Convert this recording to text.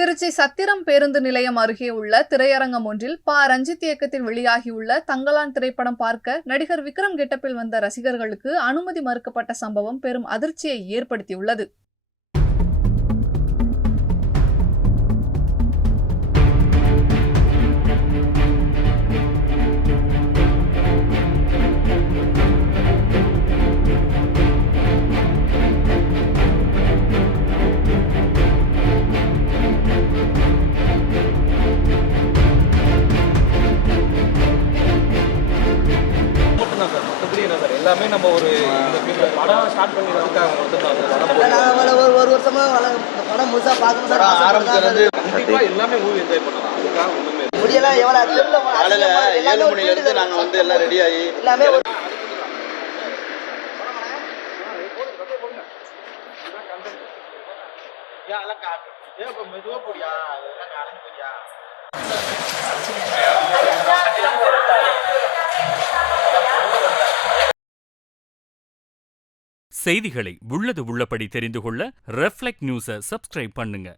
திருச்சி சத்திரம் பேருந்து நிலையம் அருகே உள்ள திரையரங்கம் ஒன்றில் ரஞ்சித் இயக்கத்தில் வெளியாகியுள்ள தங்கலான் திரைப்படம் பார்க்க நடிகர் விக்ரம் கெட்டப்பில் வந்த ரசிகர்களுக்கு அனுமதி மறுக்கப்பட்ட சம்பவம் பெரும் அதிர்ச்சியை ஏற்படுத்தியுள்ளது. எல்லாமே நம்ம ஒரு படம் ஸ்டார்ட் பண்ணிடுறதுக்காக ஒரு வருஷமா படம் முழுசா பார்க்கணும் ஆரம்பிச்சிருந்து கண்டிப்பா எல்லாமே மூவி என்ஜாய் பண்ணலாம். அதுக்காக ஒண்ணுமே முடியலாம். எவ்வளவு காலையில 7 மணில இருந்து நாங்க வந்து எல்லாம் ரெடி ஆகி எல்லாமே மெதுவா போடியா செய்திகளை உள்ளது உள்ளபடி தெரிந்து கொள்ள ரெஃப்ளெக்ட் நியூஸை சப்ஸ்கிரைப் பண்ணுங்க.